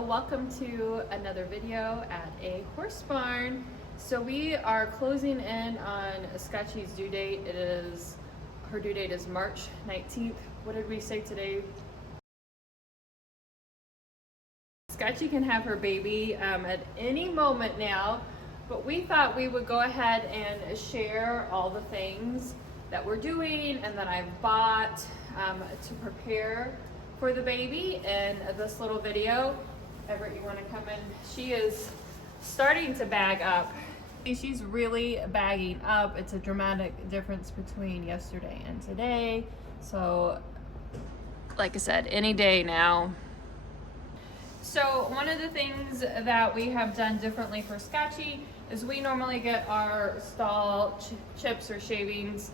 welcome to another video at a horse barn. So we are closing in on Scotchy's due date. Her due date is March 19th. What did we say today? Scotchy can have her baby at any moment now, but we thought we would go ahead and share all the things that we're doing and that I've bought to prepare for the baby in this little video. Everett, you want to come in? She is starting to bag up. She's really bagging up. It's a dramatic difference between yesterday and today. So, like I said, any day now. So one of the things that we have done differently for Scotchy is we normally get our stall chips or shavings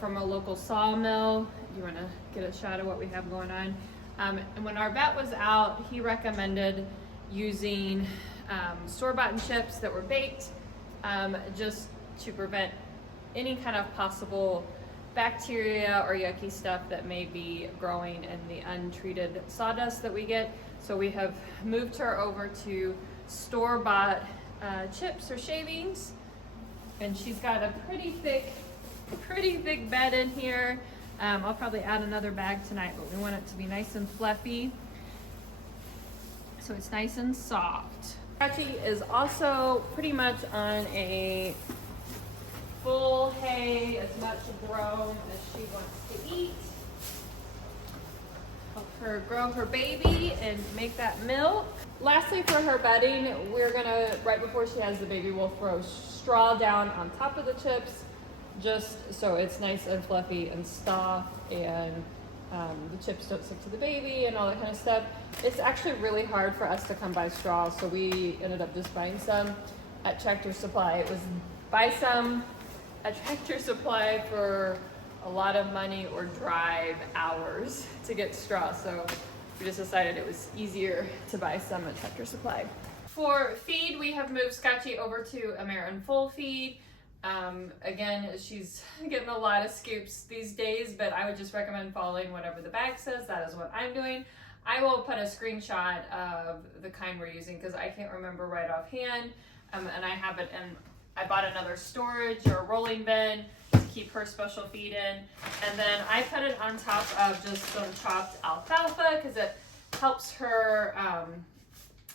from a local sawmill. You want to get a shot of what we have going on. And when our vet was out, he recommended using store-bought chips that were baked just to prevent any kind of possible bacteria or yucky stuff that may be growing in the untreated sawdust that we get. So we have moved her over to store-bought chips or shavings, and she's got a pretty thick bed in here. I'll probably add another bag tonight, but we want it to be nice and fluffy, so it's nice and soft. Scotchy is also pretty much on a full hay, as much grown as she wants to eat. Help her grow her baby and make that milk. Lastly, for her bedding, we're gonna, right before she has the baby, we'll throw straw down on top of the chips, just so it's nice and fluffy and soft, and the chips don't stick to the baby and all that kind of stuff. It's actually really hard for us to come by straw, so we ended up just buying some at Tractor Supply. It was buy some at Tractor Supply for a lot of money or drive hours to get straw, so we just decided it was easier to buy some at Tractor Supply. For feed, we have moved Scotchy over to American Full Feed. Again, she's getting a lot of scoops these days, but I would just recommend following whatever the bag says. That is what I'm doing. I will put a screenshot of the kind we're using because I can't remember right offhand, and I have it in. I bought another storage or rolling bin to keep her special feed in, and then I put it on top of just some chopped alfalfa because it helps her,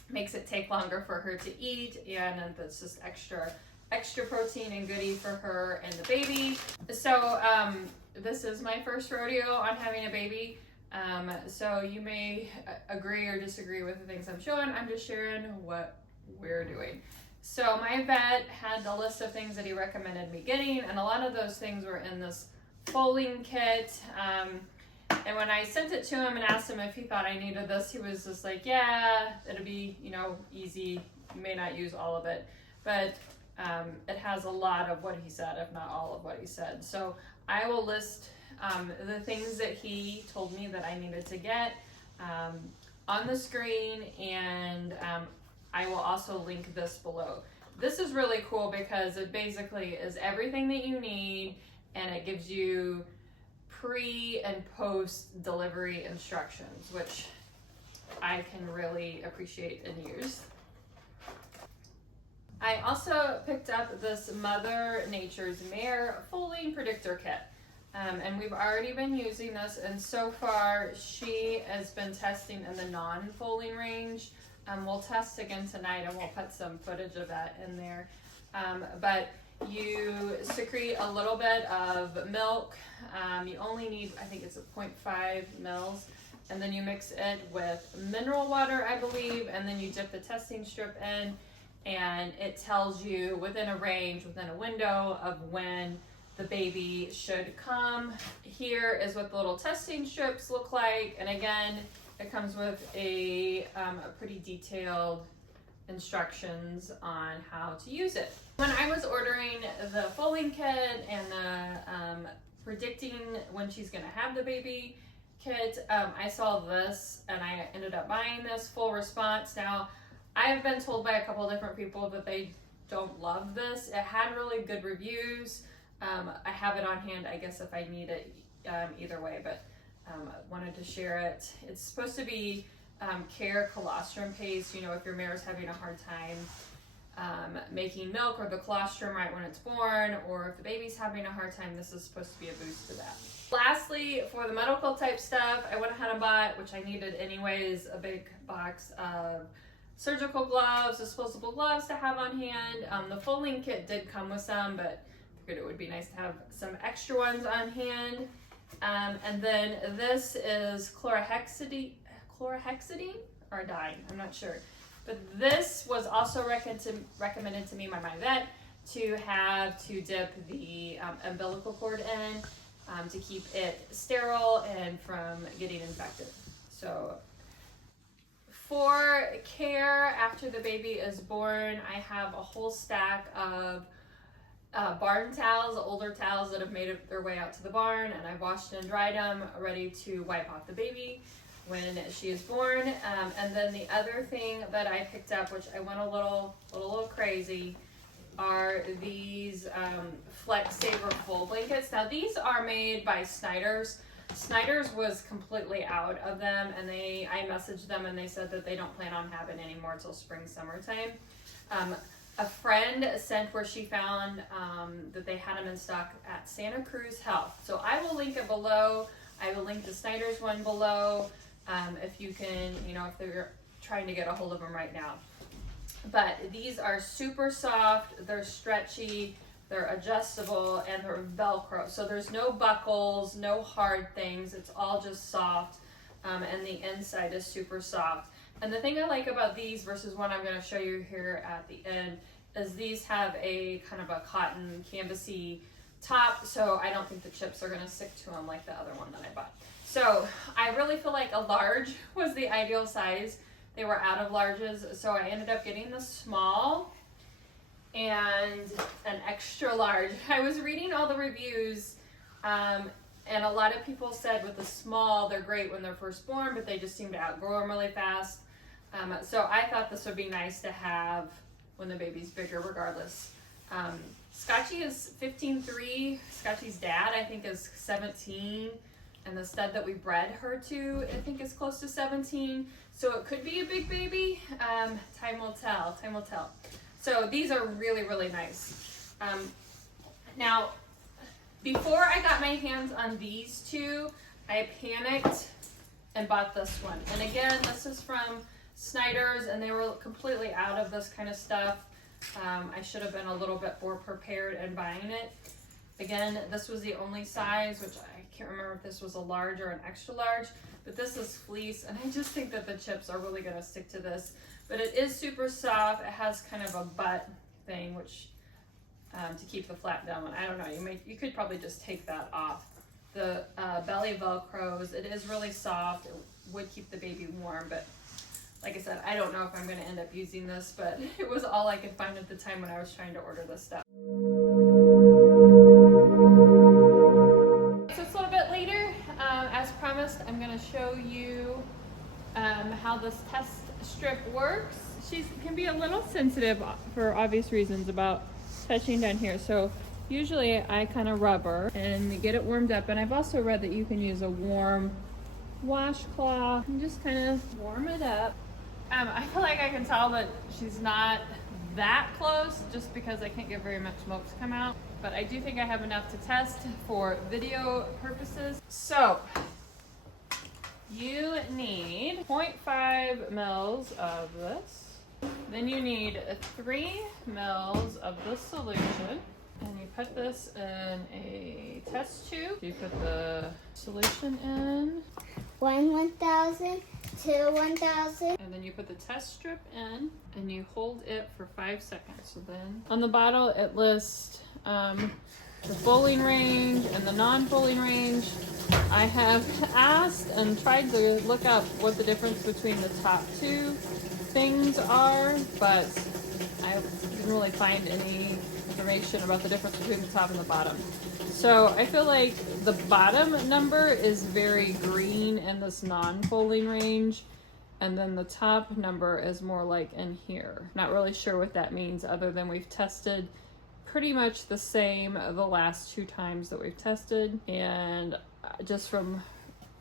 makes it take longer for her to eat, and it's just extra protein and goodie for her and the baby. So this is my first rodeo on having a baby, so you may agree or disagree with the things I'm showing. I'm just sharing what we're doing. So my vet had a list of things that he recommended me getting, and a lot of those things were in this foaling kit. And when I sent it to him and asked him if he thought I needed this, he was just like, yeah, it'll be, easy. You may not use all of it, but it has a lot of what he said, if not all of what he said. So I will list the things that he told me that I needed to get on the screen, and I will also link this below. This is really cool because it basically is everything that you need, and it gives you pre and post delivery instructions, which I can really appreciate and use. I also picked up this Mother Nature's Mare Foley Predictor kit, and we've already been using this, and so far she has been testing in the non-foaling range. We'll test again tonight, and we'll put some footage of that in there. But you secrete a little bit of milk. You only need, I think it's a 0.5 mils, and then you mix it with mineral water, I believe, and then you dip the testing strip in, and it tells you within a window of when the baby should come. Here is what the little testing strips look like, and again, it comes with a pretty detailed instructions on how to use it. When I was ordering the foaling kit and the predicting when she's gonna have the baby kit, I saw this and I ended up buying this full response. Now, I've been told by a couple different people that they don't love this. It had really good reviews. I have it on hand, I guess, if I need it either way, but wanted to share it. It's supposed to be Care colostrum paste. You know, if your mare is having a hard time making milk or the colostrum right when it's born, or if the baby's having a hard time, this is supposed to be a boost to that. Lastly, for the medical type stuff, I went ahead and bought, which I needed anyways, a big box of surgical gloves, disposable gloves to have on hand. The Foley kit did come with some, but I figured it would be nice to have some extra ones on hand. And then this is chlorhexidine or dye, I'm not sure. But this was also recommended to me by my vet to have to dip the umbilical cord in to keep it sterile and from getting infected. So for care after the baby is born, I have a whole stack of barn towels, older towels that have made their way out to the barn, and I've washed and dried them, ready to wipe off the baby when she is born. And then the other thing that I picked up, which I went a little crazy, are these Flex Saver full blankets. Now these are made by Snyder's. Snyder's was completely out of them, and I messaged them and they said that they don't plan on having any more till spring, summertime. A friend sent where she found that they had them in stock at Santa Cruz Health. So I will link it below. I will link the Snyder's one below if you can, you know, if they're trying to get a hold of them right now. But these are super soft, they're stretchy, they're adjustable, and they're Velcro. So there's no buckles, no hard things, it's all just soft, and the inside is super soft. And the thing I like about these versus one I'm going to show you here at the end is these have a kind of a cotton canvasy top, so I don't think the chips are going to stick to them like the other one that I bought. So I really feel like a large was the ideal size. They were out of larges, so I ended up getting the small and an extra large. I was reading all the reviews, and a lot of people said with the small, they're great when they're first born, but they just seem to outgrow them really fast. So I thought this would be nice to have when the baby's bigger regardless. Scotchy is 15.3. Scotchy's dad, I think, is 17. And the stud that we bred her to, I think, is close to 17. So it could be a big baby. Time will tell. Time will tell. So these are really, really nice. Now, before I got my hands on these two, I panicked and bought this one. And again, this is from Snyder's, and they were completely out of this kind of stuff. I should have been a little bit more prepared in buying it. Again, this was the only size, which I can't remember if this was a large or an extra large, but this is fleece, and I just think that the chips are really going to stick to this. But it is super soft. It has kind of a butt thing, which to keep the flap down. I don't know. You could probably just take that off. The belly Velcros. It is really soft. It would keep the baby warm, but like I said, I don't know if I'm going to end up using this, but it was all I could find at the time when I was trying to order this stuff. So it's a little bit later. As promised, I'm going to show you how this test strip works. She can be a little sensitive for obvious reasons about touching down here. So usually I kind of rub her and get it warmed up. And I've also read that you can use a warm washcloth and just kind of warm it up. I feel like I can tell that she's not that close just because I can't get very much milk to come out. But I do think I have enough to test for video purposes. So you need 0.5 mils of this. Then you need 3 mils of the solution. And you put this in a test tube. You put the solution in. 1,000, 1,000. And then you put the test strip in and you hold it for 5 seconds. So then on the bottle it lists the foaling range and the non-foaling range. I have asked and tried to look up what the difference between the top two things are, but I didn't really find any information about the difference between the top and the bottom. So I feel like the bottom number is very green in this non-foaling range, and then the top number is more like in here. Not really sure what that means, other than we've tested pretty much the same the last 2 times that we've tested, and just from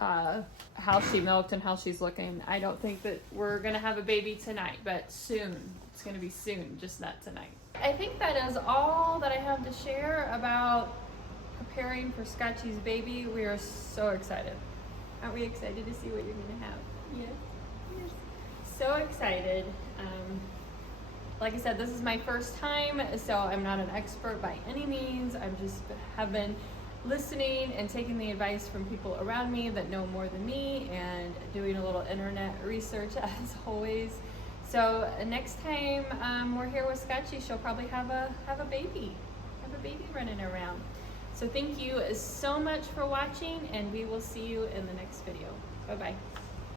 how she milked and how she's looking. I don't think that we're gonna have a baby tonight, but soon. It's gonna be soon, just not tonight. I think that is all that I have to share about preparing for Scotchy's baby. We are so excited. Aren't we excited to see what you're gonna have? Yes. Yes. So excited. Like I said, this is my first time, so I'm not an expert by any means. I just have been listening and taking the advice from people around me that know more than me and doing a little internet research as always. So next time we're here with Scotchy, she'll probably have a baby running around. So thank you so much for watching, and we will see you in the next video. Bye-bye.